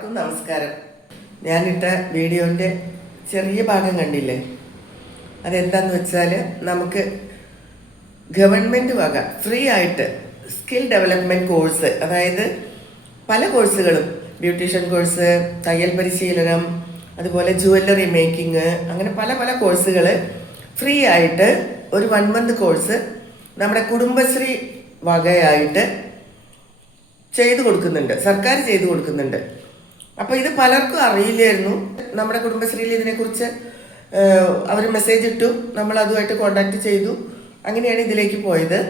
എല്ലാവർക്കും നമസ്കാരം. ഞാനിട്ട വീഡിയോന്റെ ചെറിയ ഭാഗം കണ്ടില്ലേ? അതെന്താന്ന് വെച്ചാൽ നമുക്ക് ഗവൺമെന്റ് വക ഫ്രീ ആയിട്ട് സ്കിൽ ഡെവലപ്മെന്റ് കോഴ്സ് അതായത് പല കോഴ്സുകളും ബ്യൂട്ടീഷ്യൻ കോഴ്സ് തയ്യൽ പരിശീലനം അതുപോലെ ജുവല്ലറി മേക്കിംഗ് അങ്ങനെ പല പല കോഴ്സുകൾ ഫ്രീ ആയിട്ട് ഒരു വൺ മന്ത് കോഴ്സ് നമ്മുടെ കുടുംബശ്രീ വകയായിട്ട് ചെയ്തു കൊടുക്കുന്നുണ്ട്. സർക്കാർ ചെയ്തു കൊടുക്കുന്നുണ്ട്. അപ്പോൾ ഇത് പലർക്കും അറിയില്ലായിരുന്നു. നമ്മുടെ കുടുംബശ്രീയിൽ ഇതിനെക്കുറിച്ച് അവർ മെസ്സേജ് ഇട്ടു. നമ്മൾ അതുമായിട്ട് കോണ്ടാക്ട് ചെയ്തു. അങ്ങനെയാണ് ഇതിലേക്ക് പോയത്.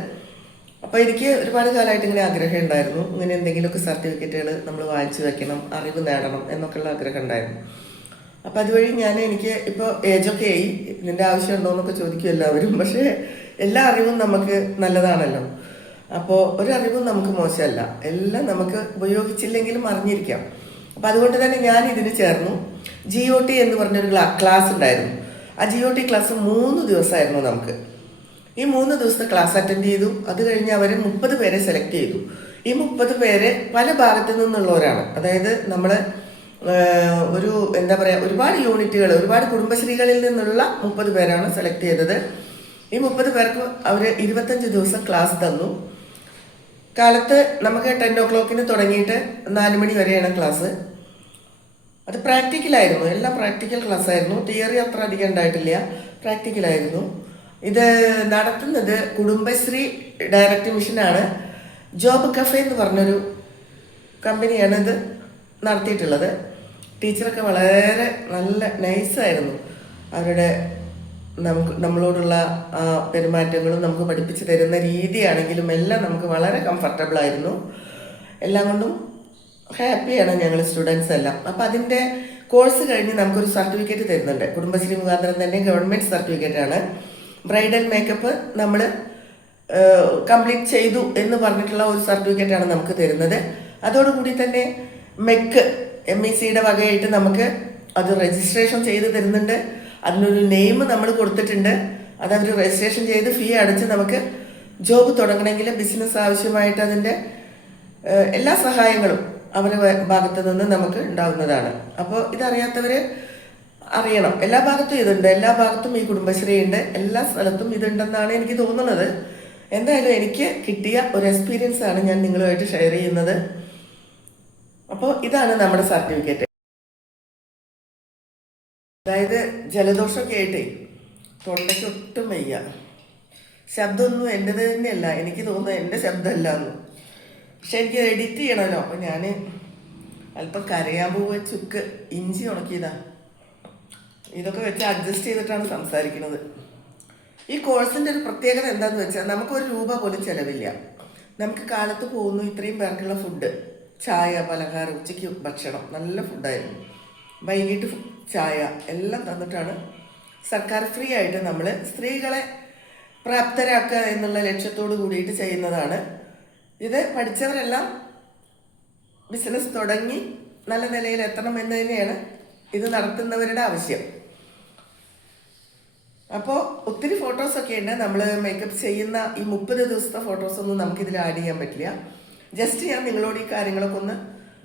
അപ്പോൾ എനിക്ക് ഒരുപാട് കാലമായിട്ട് ഇങ്ങനെ ആഗ്രഹം ഉണ്ടായിരുന്നു. ഇങ്ങനെ എന്തെങ്കിലുമൊക്കെ സർട്ടിഫിക്കറ്റുകൾ നമ്മൾ വായിച്ചു വെക്കണം അറിവ് നേടണം എന്നൊക്കെയുള്ള ആഗ്രഹം ഉണ്ടായിരുന്നു. അപ്പോൾ അതുവഴി ഞാൻ എനിക്ക് ഇപ്പോൾ ഏജൊക്കെ ആയി. ഇതിന്റെ ആവശ്യമുണ്ടോ എന്നൊക്കെ ചോദിക്കും എല്ലാവരും. പക്ഷേ എല്ലാ അറിവും നമുക്ക് നല്ലതാണല്ലോ. അപ്പോൾ ഒരറിവും നമുക്ക് മോശമല്ല. എല്ലാം നമുക്ക് ഉപയോഗിച്ചില്ലെങ്കിലും അറിഞ്ഞിരിക്കാം. അപ്പം അതുകൊണ്ട് തന്നെ ഞാൻ ഇതിന് ചേർന്നു ജി ഒ ടി എന്ന് പറഞ്ഞൊരു ക്ലാ- ക്ലാസ് ഉണ്ടായിരുന്നു. ആ ജി ഒ ടി ക്ലാസ് മൂന്ന് ദിവസമായിരുന്നു നമുക്ക്. ഈ മൂന്ന് ദിവസത്തെ ക്ലാസ് അറ്റൻഡ് ചെയ്തു. അത് കഴിഞ്ഞ് അവർ മുപ്പത് പേരെ സെലക്ട് ചെയ്തു. ഈ മുപ്പത് പേര് പല ഭാഗത്തു നിന്നുള്ളവരാണ്. അതായത് നമ്മൾ ഒരു എന്താ പറയുക ഒരുപാട് യൂണിറ്റുകൾ ഒരുപാട് കുടുംബശ്രീകളിൽ നിന്നുള്ള മുപ്പത് പേരാണ് സെലക്ട് ചെയ്തത്. ഈ മുപ്പത് പേർക്ക് അവർ ഇരുപത്തഞ്ച് ദിവസം ക്ലാസ് തന്നു. കാലത്ത് നമുക്ക് ടെൻ ഒ ക്ലോക്കിന് തുടങ്ങിയിട്ട് നാല് മണി വരെയാണ് ക്ലാസ് അത് പ്രാക്ടിക്കൽ ആയിരുന്നു എല്ലാം പ്രാക്ടിക്കൽ ക്ലാസ് ആയിരുന്നു തിയറി അത്ര അധികം ഉണ്ടായിട്ടില്ല. പ്രാക്ടിക്കൽ ആയിരുന്നു ഇത് നടത്തുന്നത് കുടുംബശ്രീ ഡയറക്റ്റ് മിഷനാണ്. ജോബ് കഫേ എന്ന് പറഞ്ഞൊരു കമ്പനിയാണ് ഇത് നടത്തിയിട്ടുള്ളത്. ടീച്ചറൊക്കെ വളരെ നല്ല നൈസായിരുന്നു. അവരുടെ നമുക്ക് നമ്മളോടുള്ള പെരുമാറ്റങ്ങളും നമുക്ക് പഠിപ്പിച്ചു തരുന്ന രീതിയാണെങ്കിലും എല്ലാം നമുക്ക് വളരെ കംഫർട്ടബിൾ ആയിരുന്നു. എല്ലാം കൊണ്ടും ഹാപ്പിയാണ് ഞങ്ങൾ സ്റ്റുഡൻസ് എല്ലാം. അപ്പം അതിന്റെ കോഴ്സ് കഴിഞ്ഞ് നമുക്കൊരു സർട്ടിഫിക്കറ്റ് തരുന്നുണ്ട്. കുടുംബശ്രീ മുഖാന്തരം തന്നെ ഗവൺമെന്റ് സർട്ടിഫിക്കറ്റ് ആണ്. ബ്രൈഡൽ മേക്കപ്പ് നമ്മൾ കംപ്ലീറ്റ് ചെയ്തു എന്ന് പറഞ്ഞിട്ടുള്ള ഒരു സർട്ടിഫിക്കറ്റ് ആണ് നമുക്ക് തരുന്നത്. അതോടുകൂടി തന്നെ മെക്ക് എം ഇ സിയുടെ വകയായിട്ട് നമുക്ക് അത് രജിസ്ട്രേഷൻ ചെയ്ത് തരുന്നുണ്ട്. അതിനൊരു നെയിം നമ്മൾ കൊടുത്തിട്ടുണ്ട്. അത് അവർ രജിസ്ട്രേഷൻ ചെയ്ത് ഫീ അടച്ച് നമുക്ക് ജോബ് തുടങ്ങണമെങ്കിൽ ബിസിനസ് ആവശ്യമായിട്ട് അതിന്റെ എല്ലാ സഹായങ്ങളും അവരുടെ ഭാഗത്ത് നിന്ന് നമുക്ക് ഉണ്ടാകുന്നതാണ് അപ്പോൾ ഇതറിയാത്തവർ അറിയണം. എല്ലാ ഭാഗത്തും ഇതുണ്ട്. എല്ലാ ഭാഗത്തും ഈ കുടുംബശ്രീ ഉണ്ട്. എല്ലാ സ്ഥലത്തും ഇതുണ്ടെന്നാണ് എനിക്ക് തോന്നുന്നത്. എന്തായാലും എനിക്ക് കിട്ടിയ ഒരു എക്സ്പീരിയൻസ് ആണ് ഞാൻ നിങ്ങളുമായിട്ട് ഷെയർ ചെയ്യുന്നത്. അപ്പോൾ ഇതാണ് നമ്മുടെ സർട്ടിഫിക്കറ്റ് അതായത് ജലദോഷമൊക്കെ ആയിട്ടേ തൊണ്ടയ്ക്ക് ഒട്ടും വയ്യ. ശബ്ദമൊന്നും എന്റെ തന്നെയല്ല. എനിക്ക് തോന്നുന്നത് എന്റെ ശബ്ദമല്ല എന്ന് പക്ഷെ എനിക്ക് എഡിറ്റ് ചെയ്യണമല്ലോ. അപ്പൊ ഞാൻ അല്പം കരയാൻ പോവുക ചുക്ക് ഇഞ്ചി ഉണക്കിയതാ. ഇതൊക്കെ വെച്ച് അഡ്ജസ്റ്റ് ചെയ്തിട്ടാണ് സംസാരിക്കുന്നത്. ഈ കോഴ്സിന്റെ ഒരു പ്രത്യേകത എന്താന്ന് വെച്ചാൽ നമുക്ക് ഒരു രൂപ പോലും ചിലവില്ല. നമുക്ക് കാലത്ത് പോകുന്നു ഇത്രയും പേർക്കുള്ള ഫുഡ് ചായ പലഹാരം ഉച്ചയ്ക്ക് ഭക്ഷണം നല്ല ഫുഡായിരുന്നു വൈകിട്ട് ചായ എല്ലാം തന്നിട്ടാണ് സർക്കാർ ഫ്രീ ആയിട്ട് നമ്മൾ സ്ത്രീകളെ പ്രാപ്തരാക്കുക എന്നുള്ള ലക്ഷ്യത്തോട് കൂടിയിട്ട് ചെയ്യുന്നതാണ് ഇത് പഠിച്ചവരെല്ലാം ബിസിനസ് തുടങ്ങി നല്ല നിലയിൽ എത്തണം എന്ന് തന്നെയാണ് ഇത് നടത്തുന്നവരുടെ ആവശ്യം. അപ്പോൾ ഒത്തിരി ഫോട്ടോസൊക്കെ ഉണ്ട്. നമ്മൾ മേക്കപ്പ് ചെയ്യുന്ന ഈ മുപ്പത് ദിവസത്തെ ഫോട്ടോസൊന്നും നമുക്കിതിൽ ആഡ് ചെയ്യാൻ പറ്റില്ല. ജസ്റ്റ് ഞാൻ നിങ്ങളോട് ഈ കാര്യങ്ങളൊക്കെ ഒന്ന്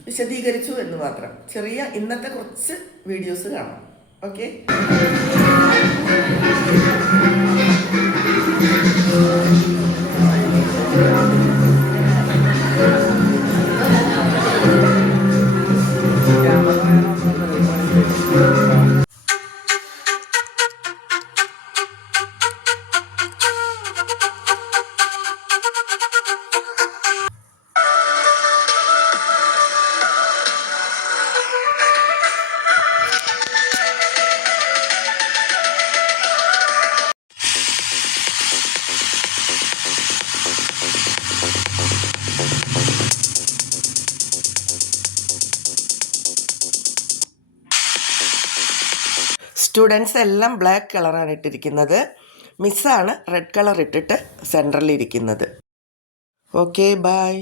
വിശദീകരിച്ചു എന്ന് മാത്രം. ചെറിയ ഇന്നത്തെ കുറച്ച് വീഡിയോസ് കാണാം. ഓക്കെ സ്റ്റുഡൻസ് എല്ലാം ബ്ലാക്ക് കളറാണ് ഇട്ടിരിക്കുന്നത്. മിസ്സാണ് റെഡ് കളർ ഇട്ടിട്ട് സെന്ററിൽ ഇരിക്കുന്നത്. Okay bye